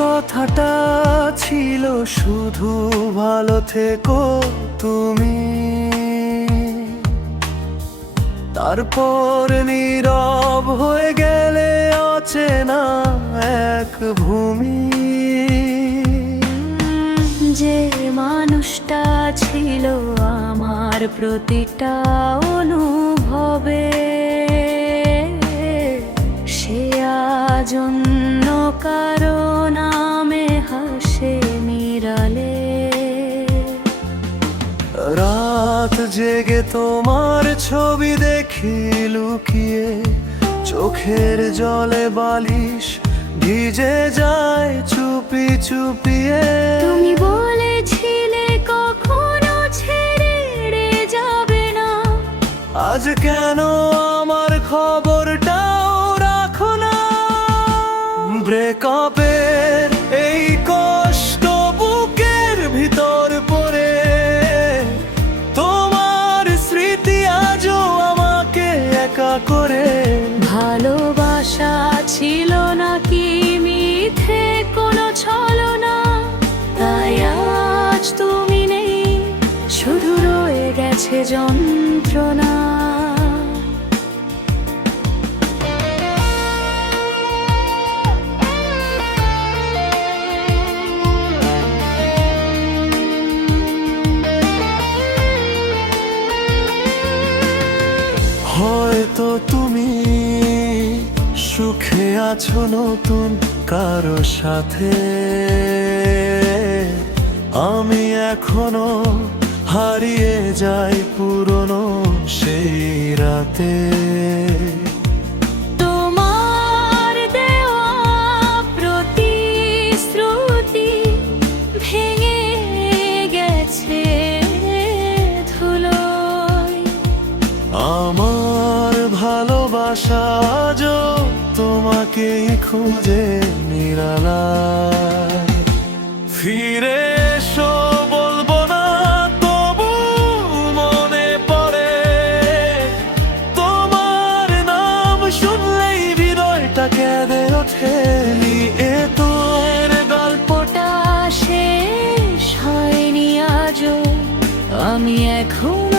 কথাটা ছিল শুধু ভালো থেকো তুমি। তারপর নীরব হয়ে গেলে অচেনা এক ভূমি। যে মানুষটা ছিল আমার প্রতিটা অনুভবে, সে আজ অন্য কারো নামে হাসে নিরালে। রাত জেগে তোমার ছবি দেখি লুকিয়ে, চোখের জলে বালিশ ভিজে যায় চুপি চুপিয়ে। তুমি বলেছিলে কখনো ছেড়ে যাবে না, আজ কেন আমার খবরটাও রাখো না? ব্রেকআপের এই কষ্ট বুকের ভিতর পড়ে, তোমার স্মৃতি আজও আমাকে একা করে। ভালোবাসা ছিল নাকি মিথ্যে কোনো ছলনা? তাই আজ তুমি নেই, শুধু রয়ে গেছে যন্ত্রণা। হয়তো তুমি সুখে আছো নতুন কারো সাথে, আমি এখনো হারিয়ে যাই পুরনো সেই রাতে। তোমার দেওয়া প্রতিশ্রুতি ভেঙে গেছে ধুলোয়। আমার ভালোবাসা আজও তোমাকেই খুঁজে নিরালায়। ফিরে এসো বলবো না তবু মনে পড়ে, তোমার নাম শুনলেই হৃদয়টা কেঁদে ওঠে। নিয়ে তোর গল্পটা শেষ হয়নি আজও, আমি এখন